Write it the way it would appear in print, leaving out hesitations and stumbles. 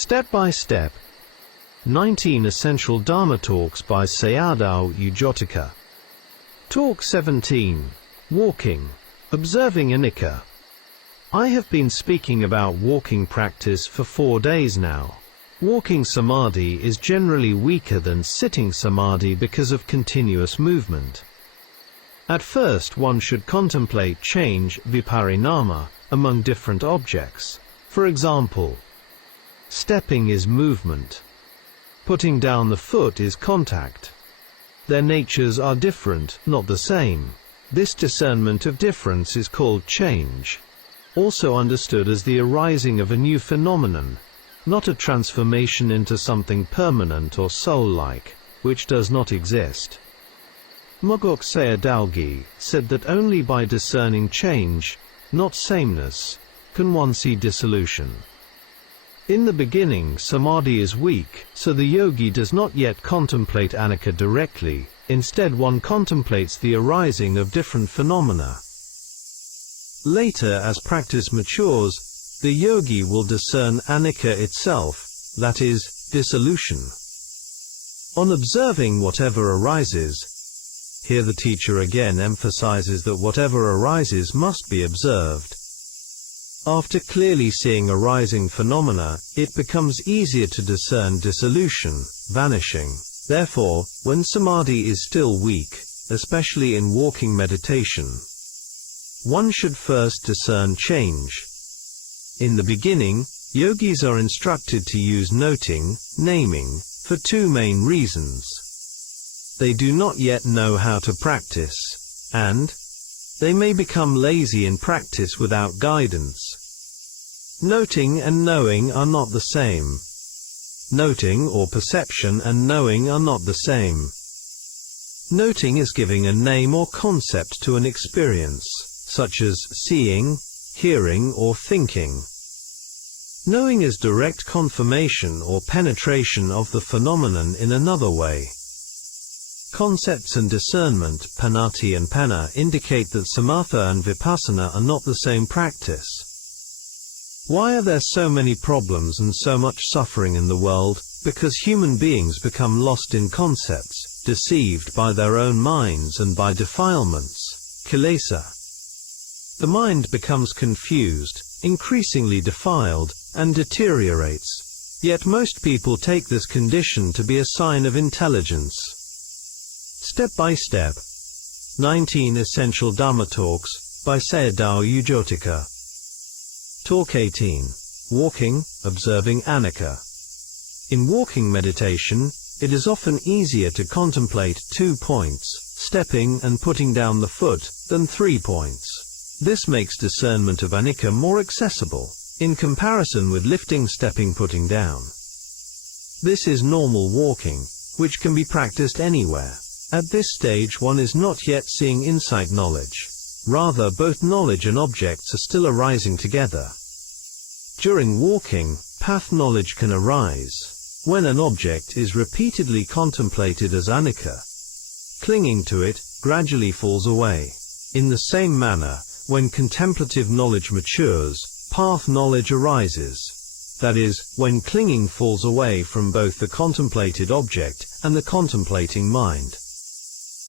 Step by Step 19 Essential Dharma Talks by Sayadaw Jotika. Talk 17. Walking. Observing Anicca. I have been speaking about walking practice for 4 days now. Walking samadhi is generally weaker than sitting samadhi because of continuous movement. At first one should contemplate change, viparinama, among different objects. For example, stepping is movement. Putting down the foot is contact. Their natures are different, not the same. This discernment of difference is called change, also understood as the arising of a new phenomenon, not a transformation into something permanent or soul-like, which does not exist. Mogok Sayadaw said that only by discerning change, not sameness, can one see dissolution. In the beginning samadhi is weak, so the yogi does not yet contemplate Anicca directly, instead one contemplates the arising of different phenomena. Later, as practice matures, the yogi will discern Anicca itself, that is, dissolution. On observing whatever arises, here the teacher again emphasizes that whatever arises must be observed. After clearly seeing arising phenomena, it becomes easier to discern dissolution, vanishing. Therefore, when samadhi is still weak, especially in walking meditation, one should first discern change. In the beginning, yogis are instructed to use noting, naming, for 2 main reasons. They do not yet know how to practice, and they may become lazy in practice without guidance. Noting and knowing are not the same. Noting or perception and knowing are not the same. Noting is giving a name or concept to an experience, such as seeing, hearing or thinking. Knowing is direct confirmation or penetration of the phenomenon in another way. Concepts and discernment, panati and panna, indicate that samatha and vipassana are not the same practice. Why are there so many problems and so much suffering in the world? Because human beings become lost in concepts, deceived by their own minds and by defilements, kilesa. The mind becomes confused, increasingly defiled, and deteriorates. Yet most people take this condition to be a sign of intelligence. Step by Step 19 Essential Dhamma Talks by Sayadaw Jotika. Talk 18. Walking, Observing Anicca. In walking meditation, it is often easier to contemplate 2 points, stepping and putting down the foot, than 3 points. This makes discernment of Anicca more accessible, in comparison with lifting, stepping, putting down. This is normal walking, which can be practiced anywhere. At this stage one is not yet seeing insight knowledge. Rather, both knowledge and objects are still arising together. During walking, path knowledge can arise. When an object is repeatedly contemplated as Anicca, clinging to it gradually falls away. In the same manner, when contemplative knowledge matures, path knowledge arises. That is, when clinging falls away from both the contemplated object and the contemplating mind.